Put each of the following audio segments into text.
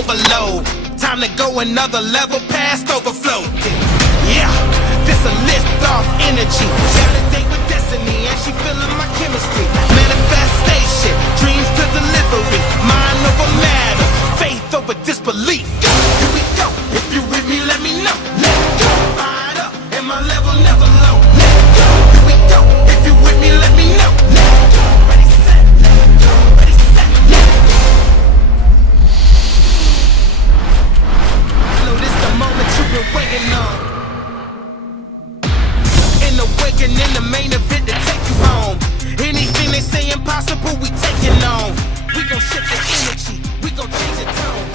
overload. Time to go another level past overflow. Yeah, this a lift off energy. Validate with destiny and she feeling my chemistry. Manifestation, dreams to delivery. Mind over matter, faith over disbelief. Here we go, if you with me let me know. Let's go, fired up and my level never low. Let's go, here we go, if you with me let me know. Let's go, ready set, let's go, ready set, let's go. I know this the moment you've been waiting on. In the awakening, the main event to take you home. Anything they say impossible, we taking on. We gon' shift the energy, we gon' change the tone.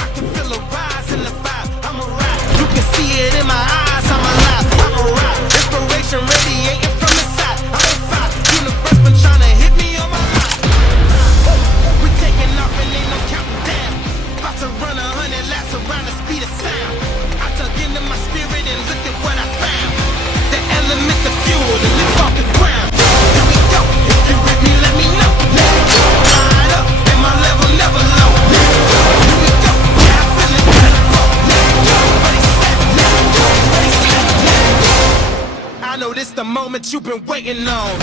I can feel a rise in the vibe, I'm a ride. You can see it in my eyes, I'm alive, I'm a ride. Inspiration radiating from the side, I'm on fire. Universe been tryna hit me on my line. We taking off and ain't no counting down. About to run 100 laps around the speed of sound. I dug into my spirit and look at what I found. The element, the fuel, to lift off the ground. Here we go, if you with me let me know. Let's go, fired up and my level never low. Let's go, here we go, yeah I feel incredible. Let's go, ready set, let's go, ready set, let's go. I know this the moment you've been waiting on.